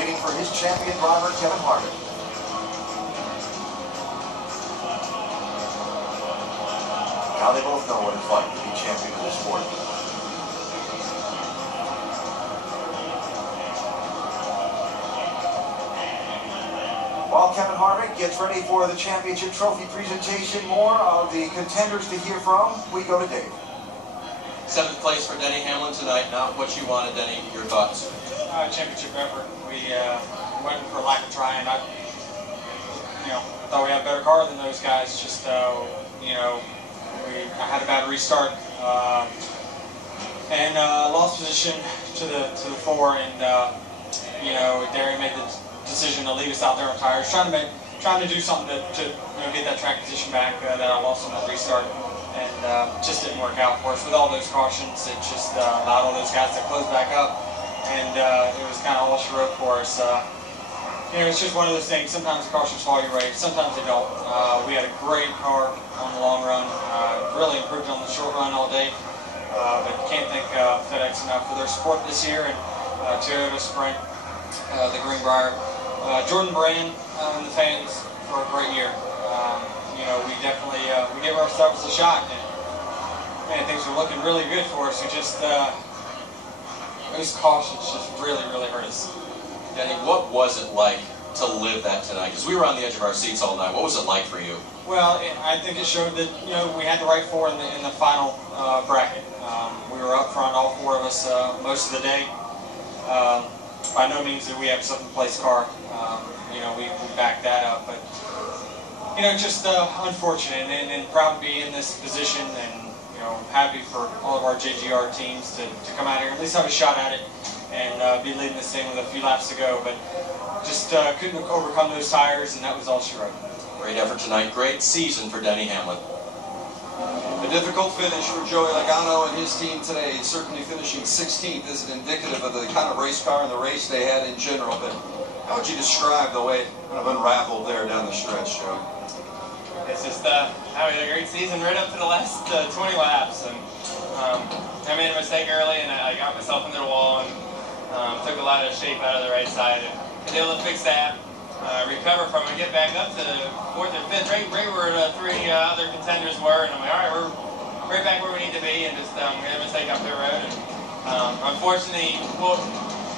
waiting for his champion driver, Kevin Harvick. Now they both know what it's like to be champion of the sport. While Kevin Harvick gets ready for the championship trophy presentation, more of the contenders to hear from, we go to Dave. 7th place for Denny Hamlin tonight. Not what you wanted, Denny. Your thoughts? Championship effort. We went for lack of trying. I thought we had a better car than those guys. Just I had a bad restart and lost position to the 4, and Darren made the decision to leave us out there on tires, trying to do something to get that track position back that I lost on the restart, and just didn't work out for us. With all those cautions, it just allowed all those guys to close back up, and it was kind of all she wrote for us. It's just one of those things. Sometimes the cautions fall your way, sometimes they don't. We had a great car on the long run, really improved on the short run all day, but can't thank FedEx enough for their support this year, and Toyota Sprint, the Greenbrier, Jordan Brand, and the fans for a great year. We definitely we gave ourselves a shot, and man, things were looking really good for us. We just those cautions just really hurt us. Denny, what was it like to live that tonight? Because we were on the edge of our seats all night. What was it like for you? Well, I think it showed that we had the right 4 in the final bracket. We were up front, all 4 of us, most of the day. By no means did we have a 7th place car. We backed that up, but just unfortunate, and proud to be in this position, and happy for all of our JGR teams to come out here, at least have a shot at it, and be leading this thing with a few laps to go. But just couldn't overcome those tires, and that was all she wrote. Great effort tonight. Great season for Denny Hamlin. A difficult finish for Joey Logano and his team today. Certainly finishing 16th isn't indicative of the kind of race car and the race they had in general, but how would you describe the way it kind of unraveled there down the stretch, Joey? It's just having a great season right up to the last 20 laps, and I made a mistake early, and I got myself into the wall, and took a lot of shape out of the right side, and was able to fix that, recover from it, get back up to 4th or 5th, right where the 3 other contenders were, and I'm like, all right, we're right back where we need to be, and just made a mistake up the road, and unfortunately, what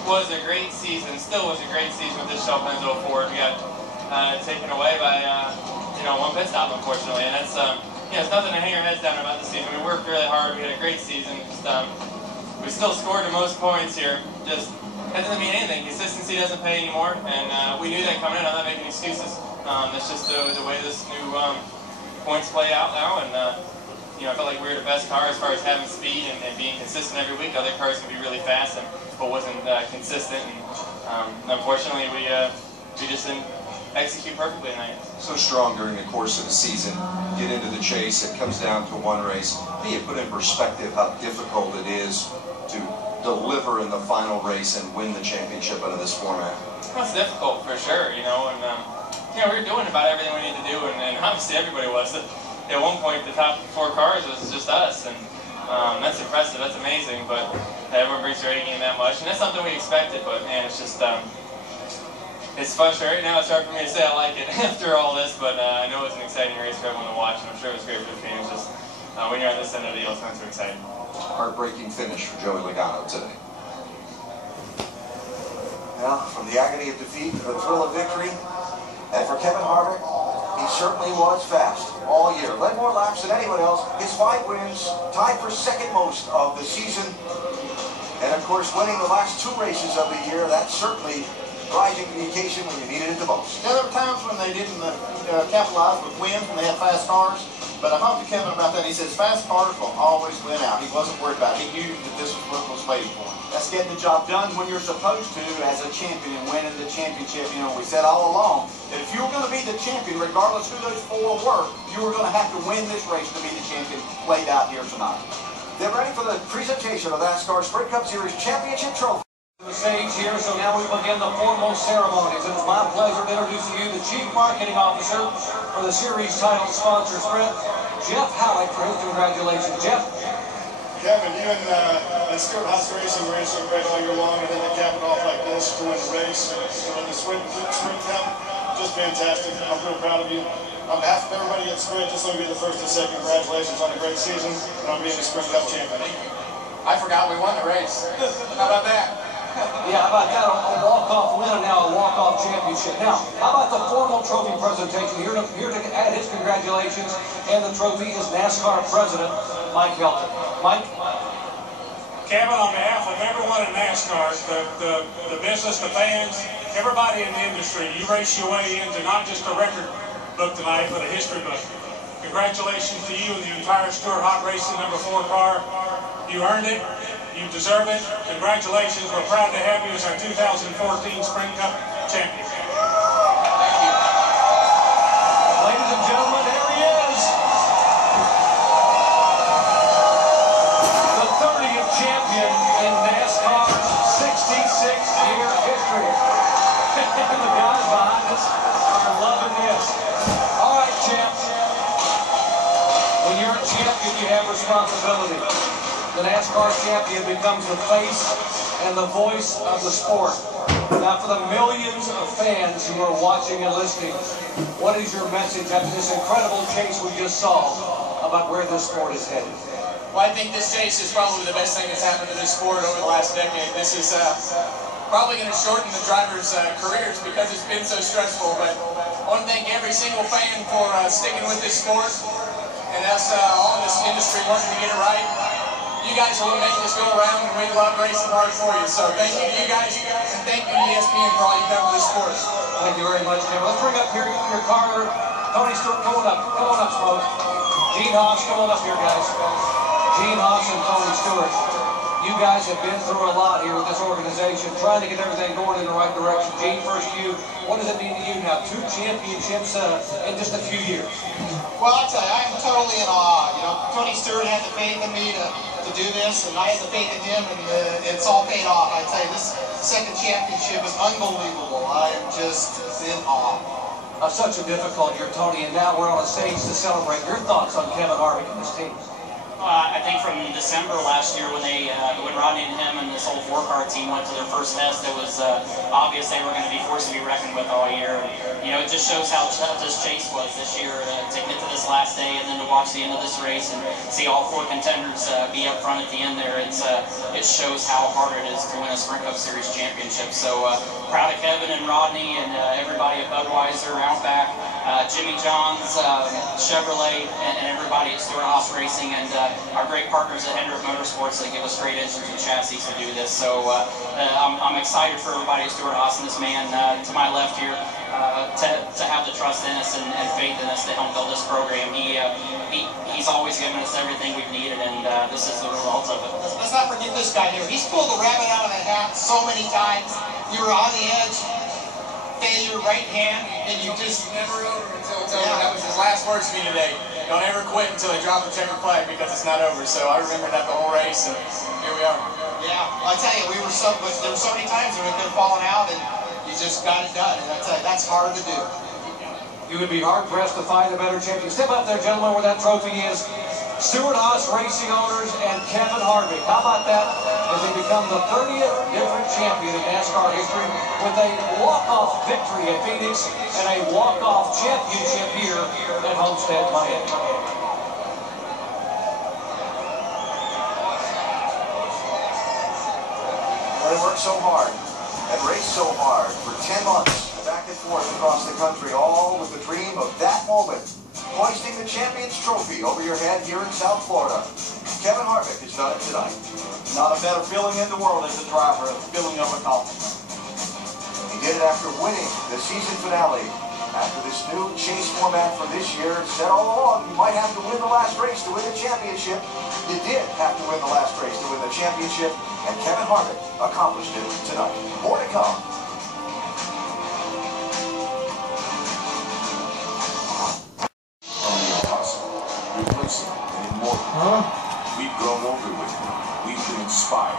was a great season, still was a great season with this Shelpenzo Ford. We got taken away by 1 pit stop, unfortunately, and that's it's nothing to hang our heads down about the season. We worked really hard. We had a great season. Just, we still scored the most points here. Just that doesn't mean anything. Consistency doesn't pay anymore, and we knew that coming in. I'm not making excuses. It's just the way this new points play out now, and I felt like we were the best car as far as having speed and being consistent every week. Other cars can be really fast, but wasn't consistent. And unfortunately, we just didn't execute perfectly tonight. So strong during the course of the season, get into the chase, it comes down to 1 race. How do you put in perspective how difficult it is to deliver in the final race and win the championship out of this format? Well, it's difficult for sure, and we were doing about everything we need to do, and obviously everybody was. At one point, the top 4 cars was just us, and that's impressive, that's amazing, but everyone brings their A game that much, and that's something we expected, but man, it's just, it's frustrating. Right now it's hard for me to say I like it after all this, but I know it was an exciting race for everyone to watch, and I'm sure it was great for the fans. Just when you're at this end of the deal, it's not too exciting. Heartbreaking finish for Joey Logano today. Well, from the agony of defeat to the thrill of victory, and for Kevin Harvick, he certainly was fast all year. Led more laps than anyone else. His 5 wins, tied for 2nd most of the season. And of course, winning the last 2 races of the year, that's certainly rising to the occasion when you needed it the most. Yeah, there were times when they didn't capitalize with wins when they had fast cars. But I talked to Kevin about that. He says fast cars will always win out. He wasn't worried about it. He knew that this was what was waiting for him. That's getting the job done when you're supposed to as a champion and winning the championship. We said all along that if you were going to be the champion, regardless who those 4 were, you were going to have to win this race to be the champion played out here tonight. They're ready for the presentation of NASCAR Sprint Cup Series Championship Trophy. The stage here, so now we begin the formal ceremonies. It is my pleasure to introduce to you the Chief Marketing Officer for the series title sponsor Sprint, Jeff Harvick, for his congratulations. Jeff. Kevin, you and Stewart-Haas Racing ran so great all year long, and then to cap it off like this. race to win the race. In the sprint cup, just fantastic. I'm real proud of you. On behalf of everybody at Sprint, just let me be the first and second. Congratulations on a great season and on being the Sprint Cup champion. I forgot we won the race. How about that? Yeah, how about that? A walk-off win and now a walk-off championship. Now, how about the formal trophy presentation? Here to add his congratulations and the trophy is NASCAR President Mike Helton. Mike? Kevin, on behalf of everyone in NASCAR, the business, the fans, everybody in the industry, you race your way into not just a record book tonight, but a history book. Congratulations to you and the entire Stewart-Haas Racing #4 car. You earned it. You deserve it. Congratulations. We're proud to have you as our 2014 Sprint Cup champion. Thank you. Ladies and gentlemen, there he is. The 30th champion in NASCAR's 66-year history. And the guys behind us are loving this. All right, champ. When you're a champion, you have responsibility. The NASCAR champion becomes the face and the voice of the sport. Now, for the millions of fans who are watching and listening, what is your message after this incredible chase we just saw about where this sport is headed? Well, I think this chase is probably the best thing that's happened to this sport over the last decade. This is probably going to shorten the drivers' careers because it's been so stressful. But I want to thank every single fan for sticking with this sport and us all in this industry working to get it right. You guys are what make this go around, and we love racing hard for you. So thank you to you guys, and thank you to ESPN for all you've done for this sport. Thank you very much, Tim. Let's bring up here your car. Tony Stewart, come on up, Smoke. Gene Haas, come on up here, guys. Gene Haas and Tony Stewart. You guys have been through a lot here with this organization, trying to get everything going in the right direction. Gene, first you, what does it mean to you now? 2 championships in just a few years. Well, I'll tell you, I'm totally in awe. You know, Tony Stewart had the faith in me to do this, and I had the faith in him, and it's all paid off. I tell you, this second championship is unbelievable. I am just in awe. Such a difficult year, Tony, and now we're on a stage to celebrate. Your thoughts on Kevin Harvick and his team? I think from December last year when Rodney and him and this whole 4-car team went to their first test, it was obvious they were going to be forced to be reckoned with all year. You know, it just shows how tough this chase was this year to get to this last day and then to watch the end of this race and see all 4 contenders be up front at the end there. It shows how hard it is to win a Sprint Cup Series championship. So proud of Kevin and Rodney and everybody at Budweiser, Outback, Jimmy John's, Chevrolet, and everybody at Stewart-Haas Racing, and our great partners at Hendrick Motorsports that give us great engines and chassis to do this. So I'm excited for everybody at Stewart-Haas and this man to my left here to have the trust in us and faith in us to help build this program. He's always given us everything we've needed, and this is the result of it. Let's not forget this guy here. He's pulled the rabbit out of the hat so many times. You were on the edge, failure, right hand, and you just never over until it's over. That was his last words to me today. Don't ever quit until they drop the checkered flag because it's not over. So I remember that the whole race, and here we are. Yeah, I tell you, there were so many times when we could have fallen out, and you just got it done. And I tell you, that's hard to do. You would be hard-pressed to find a better champion. Step up there, gentlemen, where that trophy is. Stewart-Haas Racing owners and Kevin Harvick. How about that as they become the 30th different champion in NASCAR history with a walk-off victory at Phoenix and a walk-off championship here at Homestead-Miami. They worked so hard and raced so hard for 10 months, back and forth across the country, all with the dream of that moment, hoisting the Champions Trophy over your head here in South Florida. Kevin Harvick has done it tonight. Not a better feeling in the world as a driver, a feeling of accomplishment. He did it after winning the season finale. After this new chase format for this year, it said all along you might have to win the last race to win the championship. You did have to win the last race to win the championship, and Kevin Harvick accomplished it tonight. More to come. We've grown older with him. We've been inspired,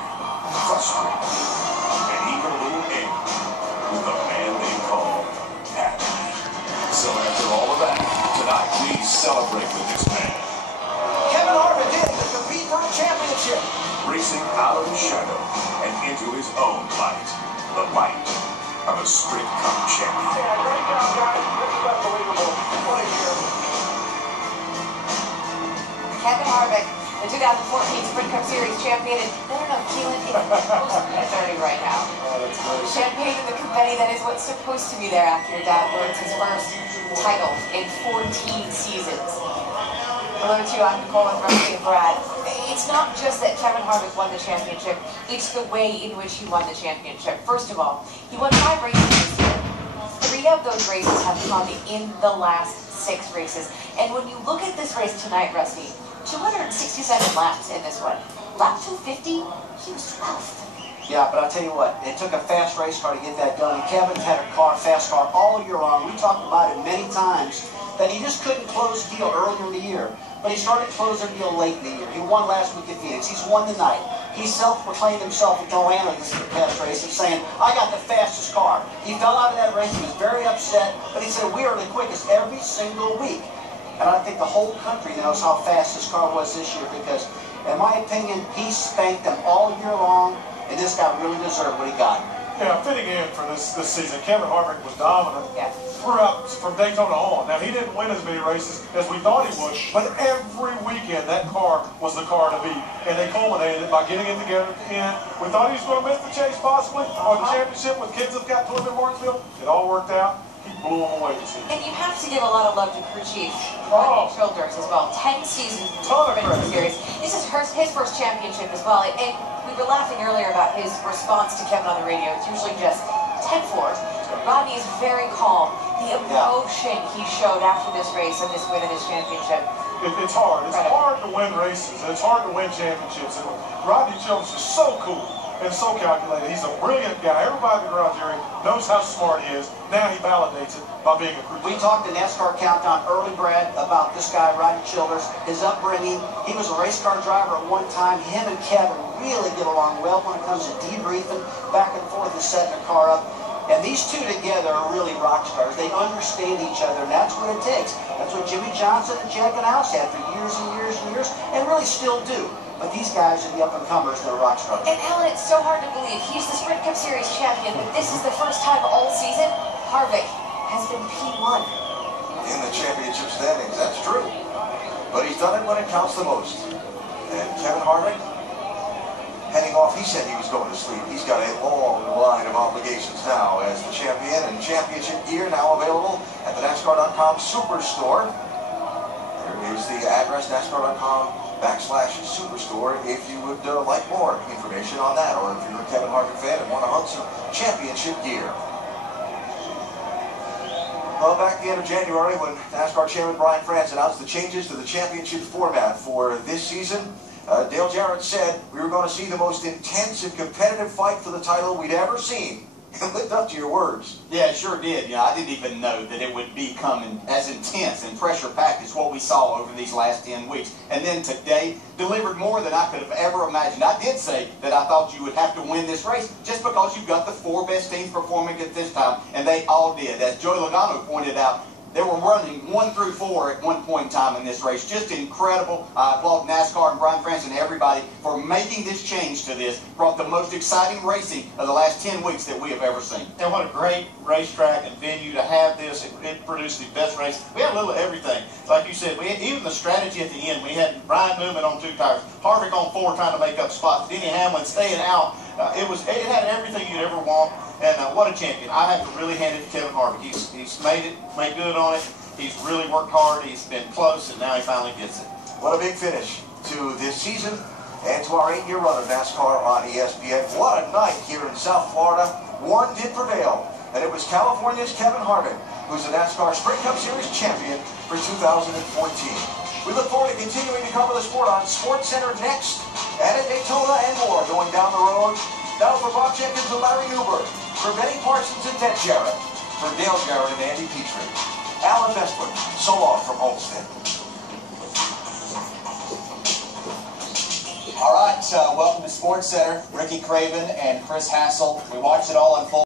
frustrated, and even a little angry with the man they call Happy. So after all of that, tonight we celebrate with this man. Kevin Harvick in to compete for a championship. Racing out of the shadow and into his own light. The light 2014 Sprint Cup Series champion. And no, Keelan, it's supposed to be concerning right now. Champagne and the confetti, that is what's supposed to be there after your dad wins his first title in 14 seasons. Hello to you, I'm Nicole with Rusty and Brad. It's not just that Kevin Harvick won the championship, it's the way in which he won the championship. First of all, he won 5 races this year. 3 of those races have come in the last 6 races. And when you look at this race tonight, Rusty, 267 laps in this one. Lap 250, he was 12th. Yeah, but I'll tell you what, it took a fast race car to get that done. And Kevin's had a fast car all year long. We talked about it many times that he just couldn't close the deal earlier in the year. But he started closing the deal late in the year. He won last week at Phoenix. He's won tonight. He self-proclaimed himself at Atlanta this past race and saying, I got the fastest car. He fell out of that race. He was very upset. But he said, we are the quickest every single week. And I think the whole country knows how fast this car was this year because, in my opinion, he spanked them all year long. And this guy really deserved what he got. Yeah, fitting in for this season. Kevin Harvick was dominant throughout from Daytona on. Now, he didn't win as many races as we thought he would, but every weekend that car was the car to beat. And they culminated it by getting it together at the end. We thought he was going to miss the chase possibly, or the championship with kids that got to live in Martinsville. It all worked out. He blew them away this season. And you have to give a lot of love to crew chief Childers as well. 10 seasons in the Sprint Series. This is his first championship as well. And we were laughing earlier about his response to Kevin on the radio. It's usually just 10-4. Rodney is very calm. The emotion he showed after this race and this win of this championship. It's hard. It's hard to win races. And it's hard to win championships. And Rodney Childers is so cool and so calculated. He's a brilliant guy. Everybody in the garage area knows how smart he is. Now he validates it by being a crew chief. We talked in NASCAR Countdown early, Brad, about this guy, Rodney Childers, his upbringing. He was a race car driver at one time. Him and Kevin really get along well when it comes to debriefing back and forth and setting the car up. And these two together are really rock stars. They understand each other, and that's what it takes. That's what Jimmy Johnson and Jack and House had for years and years and years, and really still do. But these guys are the up-and-comers, they're rock stars. And Alan, it's so hard to believe. He's the Sprint Cup Series champion, but this is the first time all season Harvick has been P1. In the championship standings, that's true. But he's done it when it counts the most. And Kevin Harvick, heading off, he said he was going to sleep. He's got a long line of obligations now as the champion, and championship gear now available at the NASCAR.com Superstore. There is the address, NASCAR.com/Superstore, if you would like more information on that, or if you're a Kevin Harvick fan and want to hunt some championship gear. Well, back at the end of January, when NASCAR Chairman Brian France announced the changes to the championship format for this season, Dale Jarrett said we were going to see the most intense and competitive fight for the title we'd ever seen. It lived up to your words. Yeah, it sure did. You know, I didn't even know that it would become as intense and pressure-packed as what we saw over these last 10 weeks. And then today delivered more than I could have ever imagined. I did say that I thought you would have to win this race just because you've got the 4 best teams performing at this time, and they all did. As Joey Logano pointed out, they were running 1 through 4 at one point in time in this race. Just incredible. I applaud NASCAR and Brian France and everybody for making this change to this. Brought the most exciting racing of the last 10 weeks that we have ever seen. And what a great racetrack and venue to have this. It produced the best race. We had a little of everything. Like you said, we had even the strategy at the end. We had Brian Newman on 2 tires, Harvick on 4 trying to make up spots, Denny Hamlin staying out. It had everything you'd ever want. And what a champion. I have to really hand it to Kevin Harvick. He's made good on it. He's really worked hard. He's been close, and now he finally gets it. What a big finish to this season and to our 8-year run of NASCAR on ESPN. What a night here in South Florida. One did prevail, and it was California's Kevin Harvick, who's the NASCAR Sprint Cup Series champion for 2014. We look forward to continuing to cover the sport on SportsCenter next, and at Daytona and more going down the road. Now for Bob Jenkins and Larry Newberg, for Benny Parsons and Ted Jarrett, for Dale Jarrett and Andy Petrie, Alan Bestwood, so long from Homestead. All right, welcome to SportsCenter. Ricky Craven and Chris Hassel. We watched it all unfold.